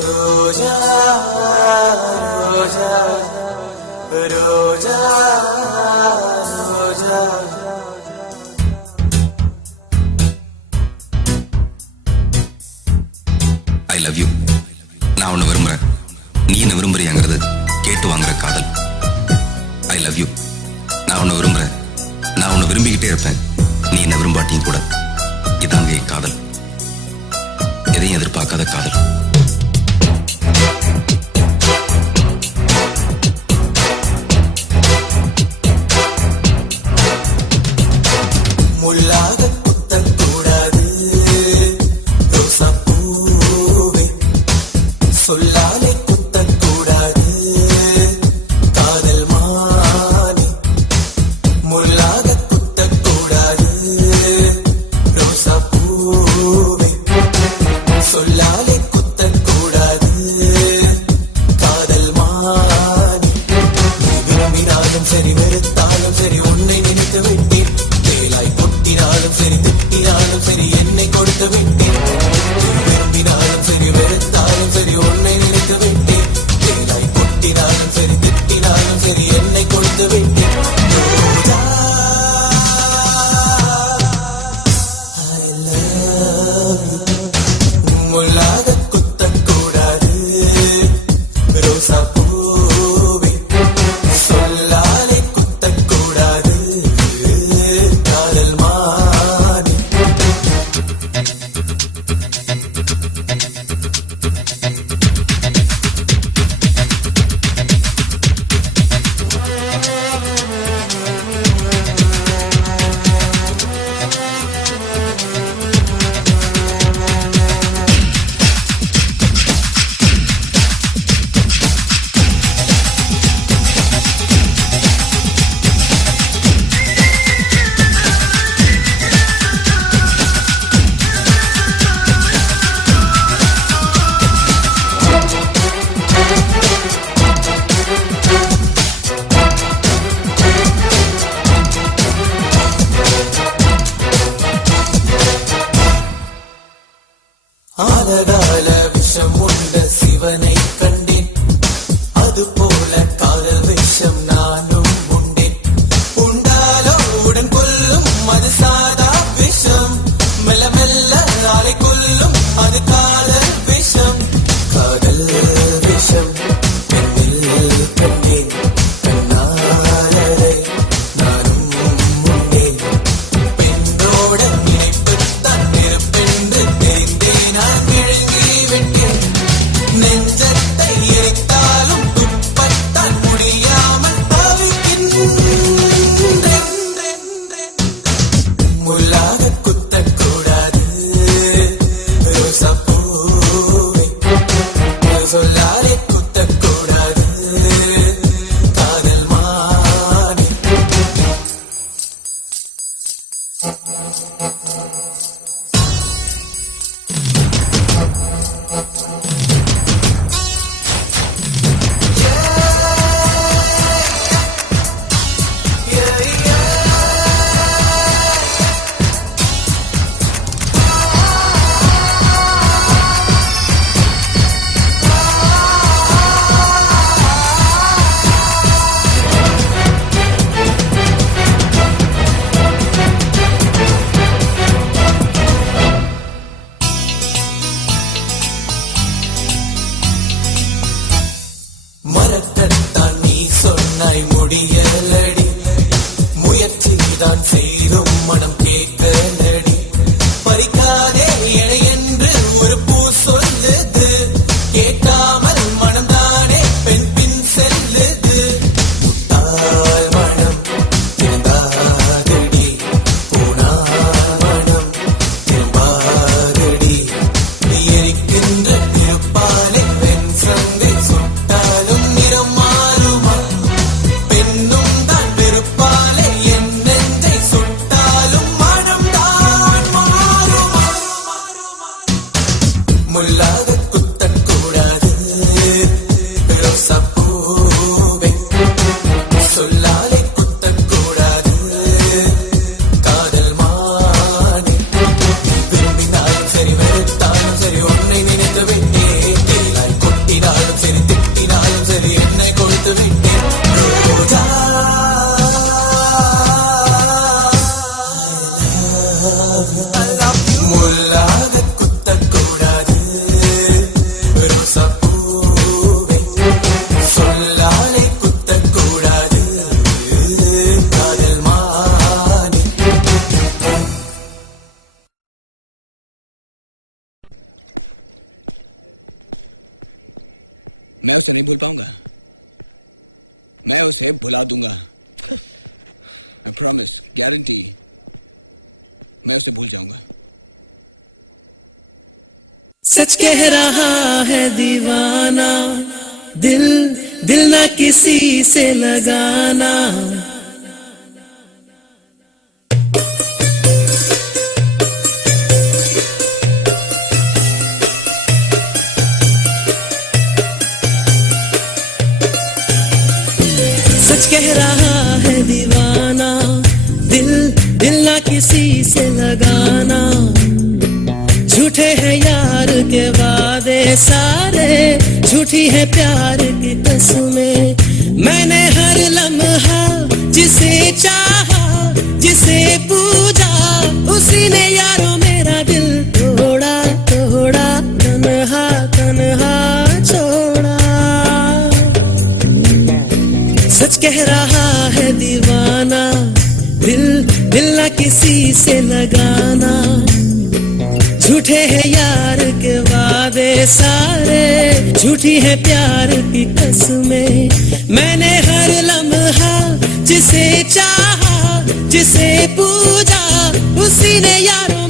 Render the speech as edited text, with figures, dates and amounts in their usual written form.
Roja Roja Roja Roja I love you. நான் உன்னை விரும்புறேன், நீ என்ன விரும்புறியாங்கிறது கேட்டு வாங்குற காதல். I love you. நான் உன்னை விரும்புறேன், நான் உன்னை விரும்பிக்கிட்டே இருப்பேன், நீ என்ன விரும்பாட்டியும் கூட. இதாங்க என் காதல், எதையும் எதிர்பார்க்காத காதல். முள்ளாக குத்தக்கூடாது ரோசா பூவே, சொல்லாலே குத்தக்கூடாது காதல் மானே. முள்ளாக குத்தக்கூடாது ரோசா பூவே, சொல்லாலே குத்தக்கூடாது காதல் மானே. நீ விரும்பினாலும் சரி வெறுத்தாலும் சரி உன்னை நினைத்து விட்டேன். வேலாய் பொட்டினாலும் சரி திட்டினாலும் சரி என்னை கொடுத்து விட்டேன். விரும்பினாலும் சரி வெறுத்தாலும் சரி உன்னை நினைத்து விட்டேன். வேலாய் பொட்டினாலும் சரி திட்டினாலும் சரி என்னை கொடுத்து விட்டேன். ரோஜா, I love you. முள்ளாக குத்தக்கூடாது ரோசா பூவே, சொல்லாலே குத்தக்கூடாது காதல் மானே. ஆலகால விஷம் உண்ட சிவனை கண்டேன், அதுபோல காதல் விஷம் நானும் உண்டேன். உண்டாலோ உடன் கொல்லும் அது சாதா விஷம், மெல்ல மெல்ல நாளை கொல்லும் அது காதல் விஷம். காதல் விஷம் பெண்ணில் கண்டேன், கண்ணாலரை நானும் உண்டேன். பெண்ணோட நினைப்புத்தான் நெருப்பென்று தெரிந்தே நான் விழுங்கி விட்டேன். நெஞ்சத்தை எரித்தாலும் துப்பத்தான் முடியாமல் தவிக்கின்றேன். முள்ளாக குத்தக்கூடாது ரோசா பூ முள்ளாக குத்தக்கூடாது ரோசாப்பூவே, சொல்லாலே குத்தக்கூடாது காதல் மானே. मैं उसे नहीं भूल पाऊंगा, मैं उसे भुला दूंगा। I promise, guarantee, मैं उसे भूल जाऊंगा। सच कह रहा है दीवाना, दिल दिल ना किसी से लगाना। सच कह रहा है दीवाना, दिल दिल ना किसी से लगाना। झूठे हैं यार के वादे सारे, झूठी है प्यार की कसमें। मैंने हर लम्हा जिसे चाहा, जिसे पूजा, उसी ने यारों मेरा दिल तोड़ा तोड़ा, तन्हा तन्हा छोड़ा। सच कह रहा है दीवाना, दिल दिल ना किसी से लगाना। झूठे हैं यार के वादे सारे, झूठी है प्यार की कसमें। मैंने हर लम्हा जिसे चाहा, जिसे पूजा, उसी ने यारों